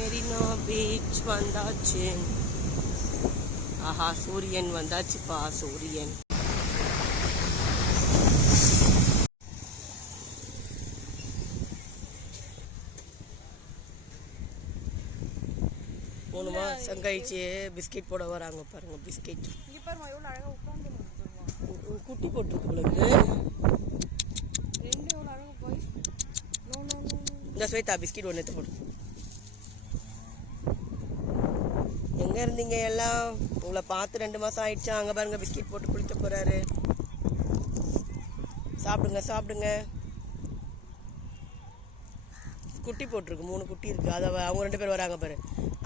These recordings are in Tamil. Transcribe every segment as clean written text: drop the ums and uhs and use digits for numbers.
மெரினா பீச் வந்தாச்சு. ஆஹா, சூரியன் வந்தாச்சுப்பா, சூரியன். மூணு மாசம் கழிச்சு பிஸ்கெட் போட வராங்க பாருங்க. பிஸ்கெட் குட்டி போட்டுருக்கு. இந்த ஸ்வேதா பிஸ்கெட் ஒன்று எடுத்து போடு. எங்க இருந்தீங்க எல்லாம்? உங்களை பார்த்து 2 மாசம் ஆயிடுச்சா? அங்க பாருங்க பிஸ்கெட் போட்டு குளிக்க போறாரு. சாப்பிடுங்க சாப்பிடுங்க. குட்டி போட்டிருக்கு, 3 குட்டி இருக்கு. அதை அவங்க 2 பேர் வராங்க பாரு.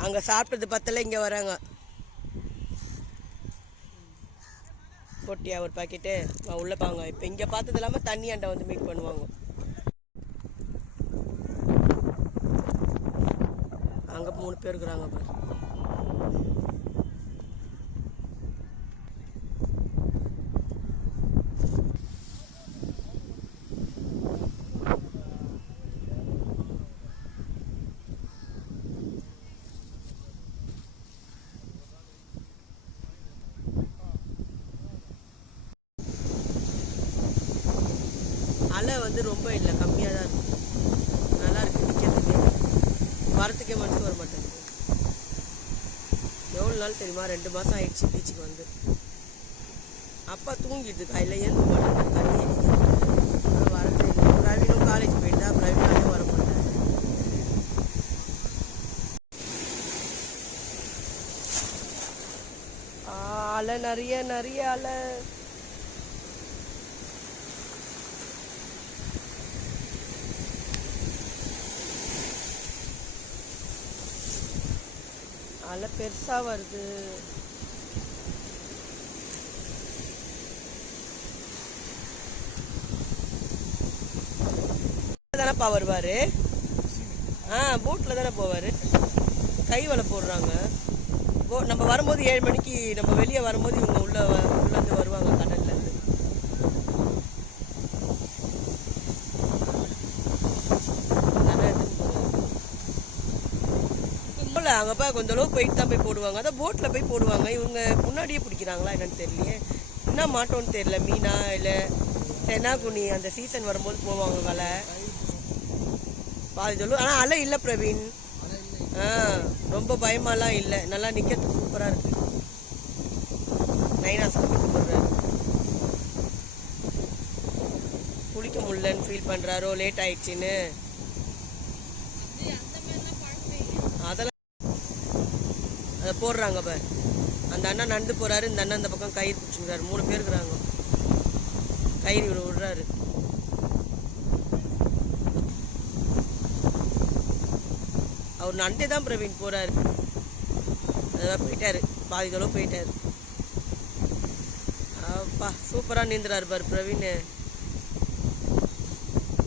அங்க சாப்பிட்டது பத்தல, இங்க வராங்க. போட்டியா ஒரு பாக்கெட்டு? உள்ள பாங்க. இப்ப இங்க பார்த்தது இல்லாம தண்ணி அண்டை வந்து மீட் பண்ணுவாங்க. அங்க 3 பேர் இருக்கிறாங்க பாரு. அலை வந்து ரொம்ப இல்லை, கம்மியாக தான் இருக்கு. நல்லா இருக்கு நிற்கிறதுக்கு, வரத்துக்கே மனசு வர மாட்டேங்குது. எவ்வளோ நாள் தெரியுமா? 2 மாதம் ஆயிடுச்சு பீச்சுக்கு வந்து. அப்பா தூங்கிட்டு காலையில் ஏந்து மாட்டேன், தண்ணி அடிக்க வரது. பிரவீனும் காலேஜ் போயிட்டா, பிரவீனாலே வர மாட்டேன். அலை நிறைய நிறைய அலை. அலை பெருசா வருது. தானப்பா வருவாரு? போட்ல தானே போவாரு. கை வலை போடுறாங்க. நம்ம வரும்போது 7 மணிக்கு நம்ம வெளியே வரும்போது இவங்க உள்ள இருந்து வருவாங்க கடல்ல இருந்து. அங்கப்பா கொஞ்சம் அளவு போயிட்டு தான் போய் போடுவாங்க. அதான் போட்ல போய் போடுவாங்க. இவங்க முன்னாடியே பிடிக்கிறாங்களா என்னன்னு தெரியலையே. என்ன மாட்டோன்னு தெரியல. மீனா இல்ல தென்னாகுனி அந்த சீசன் வரும்போது போவாங்க வலை. பாதி சொல்லு. ஆனா அலை இல்ல பிரவீன். ரொம்ப பயமாலாம் இல்லை. நல்லா நிக்கிறதுக்கு சூப்பரா இருக்கு. நைனா சாமி கும்பிடுறாரு. குளிக்க முடியலன்னு ஃபீல் பண்றாரோ, லேட் ஆயிடுச்சுன்னு. அதெல்லாம் அதை போடுறாங்க பார். அந்த அண்ணா நடந்து போறாரு, இந்த அண்ணா இந்த பக்கம் கயிறு பிடிச்சுக்கிறாரு. 3 பேர் இருக்கிறாங்க. கயிறு இவர் விடுறாரு. அவர் நண்டே தான் பிரவீன் போறாரு. அதான் போயிட்டாரு, பாதி தூரம் போயிட்டாரு. அப்பா சூப்பரா நீந்துறாரு பாரு பிரவீன்.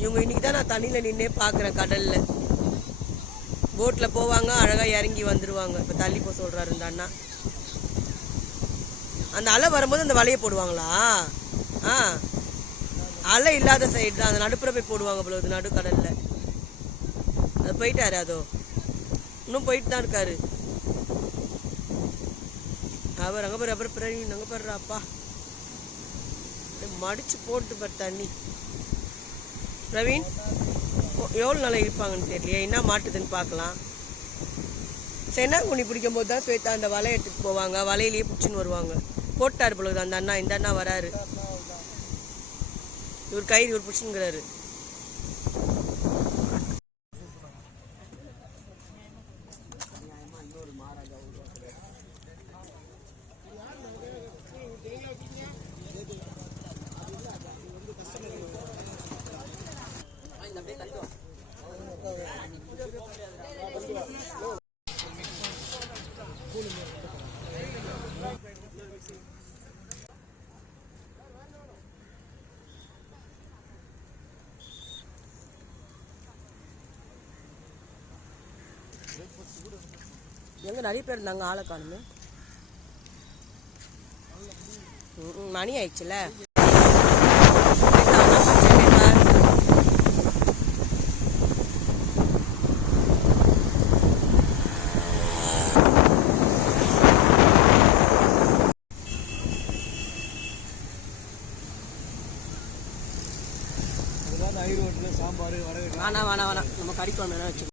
இவங்க இன்னைக்கு தான் நான் தண்ணியில நின்னே பாக்குறேன். கடல்ல போட்ல போவாங்க, அழகா இறங்கி வந்துருவாங்க. இப்ப தள்ளி போ சொல்றாரு இந்த அண்ணா. அந்த அலை வரும்போது அந்த வலையை போடுவாங்களா? அலை இல்லாத சைடு தான், அந்த நடுப்புற போய் போடுவாங்க போல. நடு கடல்ல அது போயிட்டாரு. அதோ இன்னும் போயிட்டு தான் இருக்காரு அவர். அங்க பாரு, அப்புறம் பிரவீன் அங்க பாரு. அப்பா மடிச்சு போட்டு பாரு தண்ணி. பிரவீன் எவ்வளோ நாளா இருப்பாங்கன்னு தெரியலையே. என்ன மாட்டுதுன்னு பார்க்கலாம். சென்னாங்குனி பிடிக்கும் போது தான் ஸ்வேதா அந்த வலை எடுத்துட்டு போவாங்க. வலையிலேயே பிடிச்சின்னு வருவாங்க. போட்டாரு பொழுது அந்த அண்ணா. இந்த அண்ணா வராரு. இவர் கயிறு இவர் பிடிச்சுங்கிறாரு. எங்க நிறைய பேர் இருந்தாங்க, ஆளை காணுமே. மணி ஆயிடுச்சுல. தயிர் ஓட்டில் சாம்பார் வடை வேணாம் நம்ம கறி குழம்பு வேணா வச்சுக்கோ.